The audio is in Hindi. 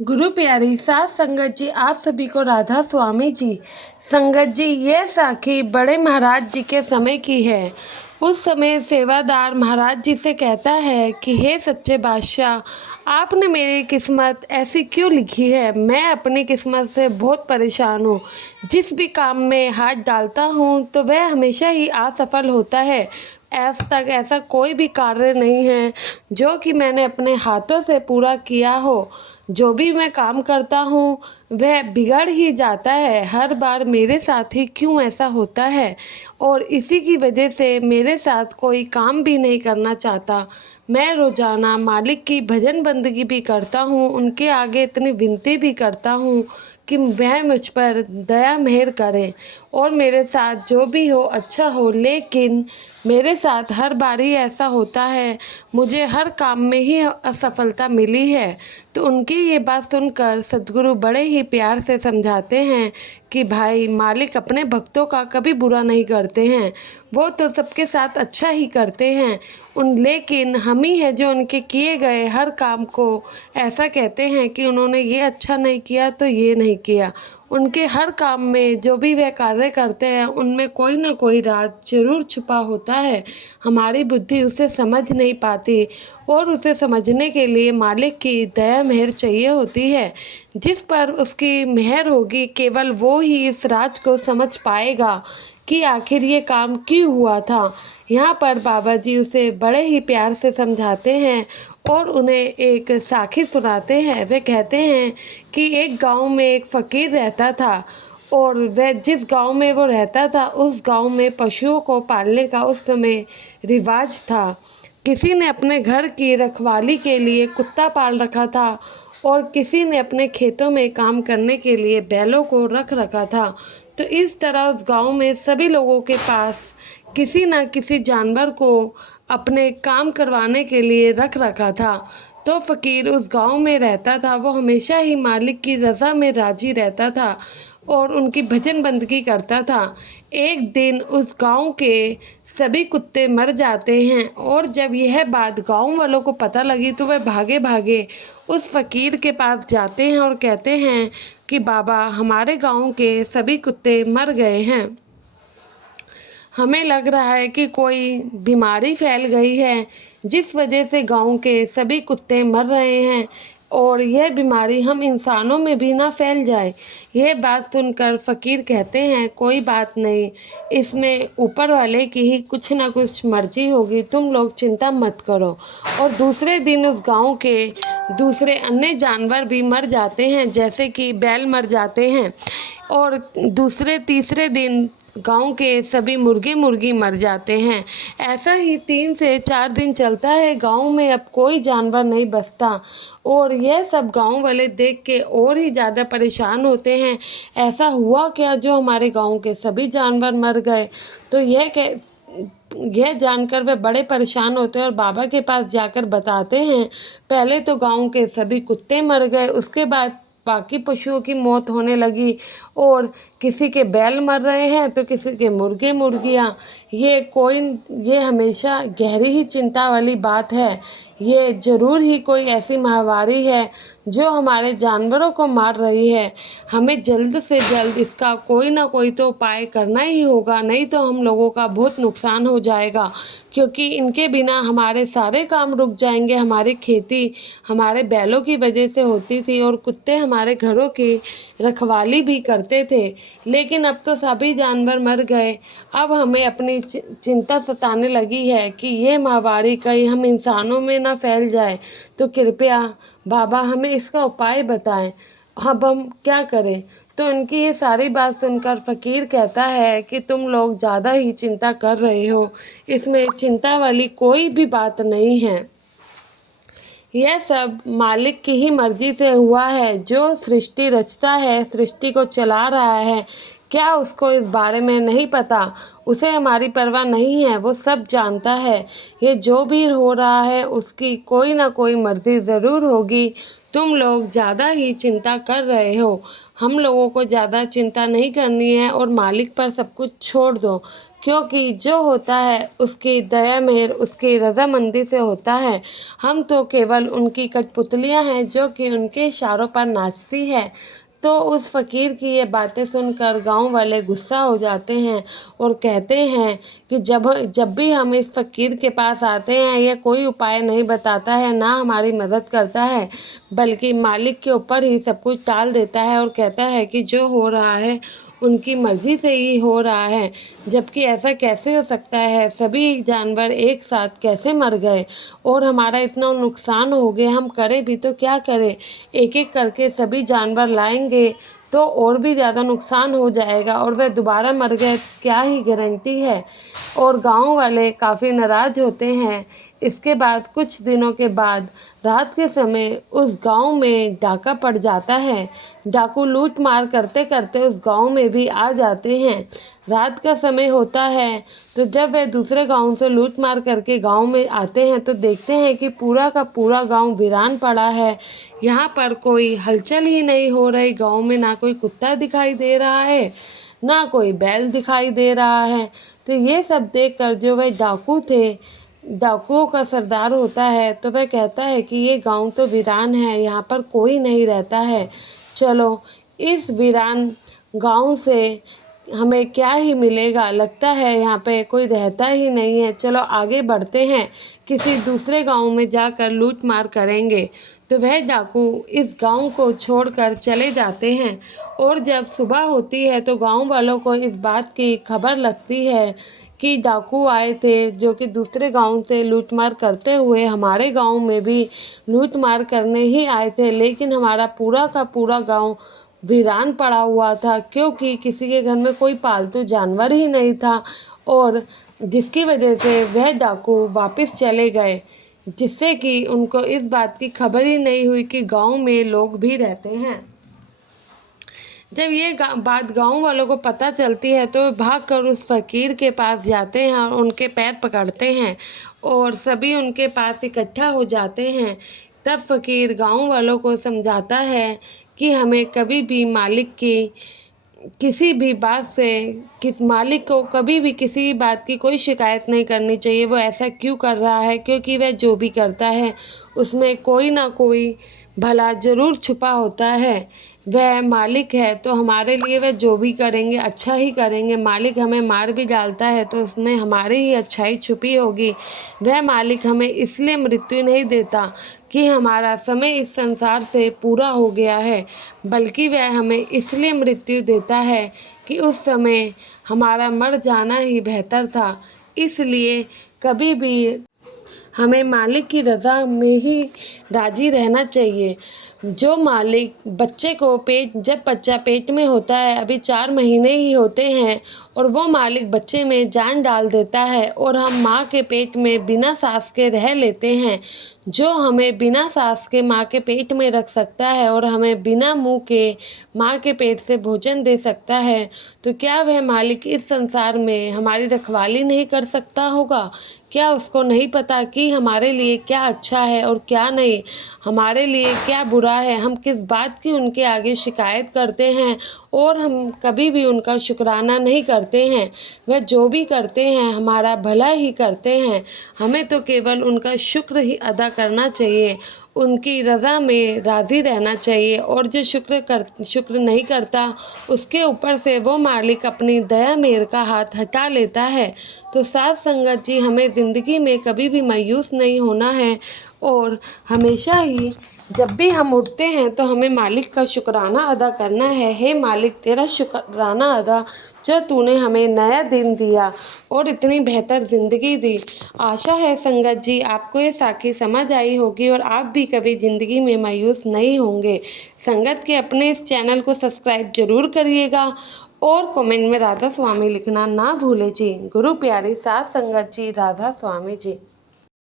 गुरु प्यारी सात संगत जी, आप सभी को राधा स्वामी जी। संगत जी, ये साखी बड़े महाराज जी के समय की है। उस समय सेवादार महाराज जी से कहता है कि हे सच्चे बादशाह, आपने मेरी किस्मत ऐसी क्यों लिखी है। मैं अपनी किस्मत से बहुत परेशान हूँ। जिस भी काम में हाथ डालता हूँ तो वह हमेशा ही असफल होता है। आज तक ऐसा कोई भी कार्य नहीं है जो कि मैंने अपने हाथों से पूरा किया हो। जो भी मैं काम करता हूँ वह बिगड़ ही जाता है। हर बार मेरे साथ ही क्यों ऐसा होता है, और इसी की वजह से मेरे साथ कोई काम भी नहीं करना चाहता। मैं रोज़ाना मालिक की भजन बंदगी भी करता हूँ, उनके आगे इतनी विनती भी करता हूँ कि वह मुझ पर दया मेहर करें और मेरे साथ जो भी हो अच्छा हो। लेकिन मेरे साथ हर बारी ऐसा होता है, मुझे हर काम में ही असफलता मिली है। तो उनकी ये बात सुनकर सद्गुरु बड़े ही प्यार से समझाते हैं कि भाई, मालिक अपने भक्तों का कभी बुरा नहीं करते हैं, वो तो सबके साथ अच्छा ही करते हैं। लेकिन हम ही है जो उनके किए गए हर काम को ऐसा कहते हैं कि उन्होंने ये अच्छा नहीं किया तो ये नहीं किया। उनके हर काम में जो भी वह कार्य करते हैं उनमें कोई ना कोई राज जरूर छुपा होता है। हमारी बुद्धि उसे समझ नहीं पाती, और उसे समझने के लिए मालिक की दया मेहर चाहिए होती है। जिस पर उसकी मेहर होगी केवल वो ही इस राज को समझ पाएगा कि आखिर ये काम क्यों हुआ था। यहाँ पर बाबा जी उसे बड़े ही प्यार से समझाते हैं और उन्हें एक साखी सुनाते हैं। वे कहते हैं कि एक गांव में एक फ़कीर रहता था, और वह जिस गांव में वो रहता था उस गांव में पशुओं को पालने का उस समय रिवाज था। किसी ने अपने घर की रखवाली के लिए कुत्ता पाल रखा था, और किसी ने अपने खेतों में काम करने के लिए बैलों को रख रखा था। तो इस तरह उस गांव में सभी लोगों के पास किसी न किसी जानवर को अपने काम करवाने के लिए रख रखा था। तो फ़कीर उस गांव में रहता था, वो हमेशा ही मालिक की रज़ा में राज़ी रहता था और उनकी भजन बंदगी करता था। एक दिन उस गांव के सभी कुत्ते मर जाते हैं, और जब यह बात गांव वालों को पता लगी तो वे भागे भागे उस फ़कीर के पास जाते हैं और कहते हैं कि बाबा, हमारे गांव के सभी कुत्ते मर गए हैं। हमें लग रहा है कि कोई बीमारी फैल गई है जिस वजह से गांव के सभी कुत्ते मर रहे हैं, और यह बीमारी हम इंसानों में भी ना फैल जाए। यह बात सुनकर फ़कीर कहते हैं, कोई बात नहीं, इसमें ऊपर वाले की ही कुछ ना कुछ मर्जी होगी, तुम लोग चिंता मत करो। और दूसरे दिन उस गांव के दूसरे अन्य जानवर भी मर जाते हैं, जैसे कि बैल मर जाते हैं, और दूसरे तीसरे दिन गांव के सभी मुर्गे मुर्गी मर जाते हैं। ऐसा ही 3 से 4 दिन चलता है। गांव में अब कोई जानवर नहीं बचता, और यह सब गांव वाले देख के और ही ज़्यादा परेशान होते हैं। ऐसा हुआ क्या जो हमारे गांव के सभी जानवर मर गए। तो यह जानकर वे बड़े परेशान होते हैं और बाबा के पास जाकर बताते हैं। पहले तो गांव के सभी कुत्ते मर गए, उसके बाद बाकी पशुओं की मौत होने लगी, और किसी के बैल मर रहे हैं तो किसी के मुर्गे मुर्गियाँ। ये हमेशा गहरी ही चिंता वाली बात है। ये ज़रूर ही कोई ऐसी महामारी है जो हमारे जानवरों को मार रही है। हमें जल्द से जल्द इसका कोई ना कोई तो उपाय करना ही होगा, नहीं तो हम लोगों का बहुत नुकसान हो जाएगा, क्योंकि इनके बिना हमारे सारे काम रुक जाएंगे। हमारी खेती हमारे बैलों की वजह से होती थी, और कुत्ते हमारे घरों की रखवाली भी करते थे। लेकिन अब तो सभी जानवर मर गए। अब हमें अपनी चिंता सताने लगी है कि ये महामारी कहीं हम इंसानों में ना फैल जाए। तो कृपया बाबा हमें इसका उपाय बताएं, अब हम क्या करें। तो उनकी ये सारी बात सुनकर फ़कीर कहता है कि तुम लोग ज़्यादा ही चिंता कर रहे हो, इसमें चिंता वाली कोई भी बात नहीं है। यह सब मालिक की ही मर्जी से हुआ है। जो सृष्टि रचता है, सृष्टि को चला रहा है, क्या उसको इस बारे में नहीं पता। उसे हमारी परवाह नहीं है, वो सब जानता है। ये जो भी हो रहा है उसकी कोई ना कोई मर्जी ज़रूर होगी। तुम लोग ज़्यादा ही चिंता कर रहे हो। हम लोगों को ज़्यादा चिंता नहीं करनी है और मालिक पर सब कुछ छोड़ दो। क्योंकि जो होता है उसकी दया मेहर उसकी रज़ामंदी से होता है। हम तो केवल उनकी कठपुतलियाँ हैं जो कि उनके इशारों पर नाचती है। तो उस फ़कीर की ये बातें सुनकर गांव वाले गुस्सा हो जाते हैं और कहते हैं कि जब भी हम इस फ़कीर के पास आते हैं ये कोई उपाय नहीं बताता है, ना हमारी मदद करता है, बल्कि मालिक के ऊपर ही सब कुछ टाल देता है और कहता है कि जो हो रहा है उनकी मर्ज़ी से ही हो रहा है। जबकि ऐसा कैसे हो सकता है, सभी जानवर एक साथ कैसे मर गए और हमारा इतना नुकसान हो गया, हम करें भी तो क्या करें? एक एक करके सभी जानवर लाएंगे तो और भी ज़्यादा नुकसान हो जाएगा और वह दोबारा मर गए, क्या ही गारंटी है। और गांव वाले काफ़ी नाराज़ होते हैं। इसके बाद कुछ दिनों के बाद रात के समय उस गांव में डाका पड़ जाता है। डाकू लूट मार करते करते उस गांव में भी आ जाते हैं। रात का समय होता है तो जब वे दूसरे गांव से लूट मार करके गांव में आते हैं तो देखते हैं कि पूरा का पूरा गांव वीरान पड़ा है। यहाँ पर कोई हलचल ही नहीं हो रही। गांव में ना कोई कुत्ता दिखाई दे रहा है, ना कोई बैल दिखाई दे रहा है। तो ये सब देखकर जो वह डाकू थे, डाकुओं का सरदार होता है, तो वह कहता है कि ये गांव तो वीरान है, यहाँ पर कोई नहीं रहता है। चलो इस वीरान गांव से हमें क्या ही मिलेगा, लगता है यहाँ पे कोई रहता ही नहीं है, चलो आगे बढ़ते हैं, किसी दूसरे गांव में जाकर लूट मार करेंगे। तो वह डाकू इस गांव को छोड़कर चले जाते हैं। और जब सुबह होती है तो गांव वालों को इस बात की खबर लगती है कि डाकू आए थे जो कि दूसरे गांव से लूटमार करते हुए हमारे गांव में भी लूटमार करने ही आए थे, लेकिन हमारा पूरा का पूरा गांव वीरान पड़ा हुआ था क्योंकि किसी के घर में कोई पालतू जानवर ही नहीं था। और जिसकी वजह से वह डाकू वापस चले गए, जिससे कि उनको इस बात की खबर ही नहीं हुई कि गांव में लोग भी रहते हैं। जब ये बात गांव वालों को पता चलती है तो वे भागकर उस फ़कीर के पास जाते हैं और उनके पैर पकड़ते हैं और सभी उनके पास इकट्ठा हो जाते हैं। तब फ़कीर गांव वालों को समझाता है कि हमें कभी भी मालिक की किसी भी बात से किस मालिक को कभी भी किसी बात की कोई शिकायत नहीं करनी चाहिए। वो ऐसा क्यों कर रहा है, क्योंकि वह जो भी करता है उसमें कोई ना कोई भला ज़रूर छुपा होता है। वह मालिक है तो हमारे लिए वह जो भी करेंगे अच्छा ही करेंगे। मालिक हमें मार भी डालता है तो उसमें हमारी ही अच्छाई छुपी होगी। वह मालिक हमें इसलिए मृत्यु नहीं देता कि हमारा समय इस संसार से पूरा हो गया है, बल्कि वह हमें इसलिए मृत्यु देता है कि उस समय हमारा मर जाना ही बेहतर था। इसलिए कभी भी हमें मालिक की रज़ा में ही राज़ी रहना चाहिए। जो मालिक बच्चे को जब बच्चा पेट में होता है, अभी 4 महीने ही होते हैं, और वो मालिक बच्चे में जान डाल देता है और हम माँ के पेट में बिना सांस के रह लेते हैं। जो हमें बिना सांस के माँ के पेट में रख सकता है और हमें बिना मुंह के माँ के पेट से भोजन दे सकता है, तो क्या वह मालिक इस संसार में हमारी रखवाली नहीं कर सकता होगा? क्या उसको नहीं पता कि हमारे लिए क्या अच्छा है और क्या नहीं, हमारे लिए क्या बुरा है? हम किस बात की उनके आगे शिकायत करते हैं और हम कभी भी उनका शुक्राना नहीं करते हैं। वह जो भी करते हैं हमारा भला ही करते हैं। हमें तो केवल उनका शुक्र ही अदा करना चाहिए, उनकी रज़ा में राज़ी रहना चाहिए। और जो शुक्र नहीं करता उसके ऊपर से वो मालिक अपनी दया मेहर का हाथ हटा लेता है। तो साथ संगत जी, हमें ज़िंदगी में कभी भी मायूस नहीं होना है और हमेशा ही जब भी हम उठते हैं तो हमें मालिक का शुक्राना अदा करना है। हे मालिक, तेरा शुक्राना अदा जो तूने हमें नया दिन दिया और इतनी बेहतर ज़िंदगी दी। आशा है संगत जी आपको ये साखी समझ आई होगी और आप भी कभी ज़िंदगी में मायूस नहीं होंगे। संगत के अपने इस चैनल को सब्सक्राइब जरूर करिएगा और कमेंट में राधा स्वामी लिखना ना भूले जी। गुरु प्यारी साथ संगत जी, राधा स्वामी जी।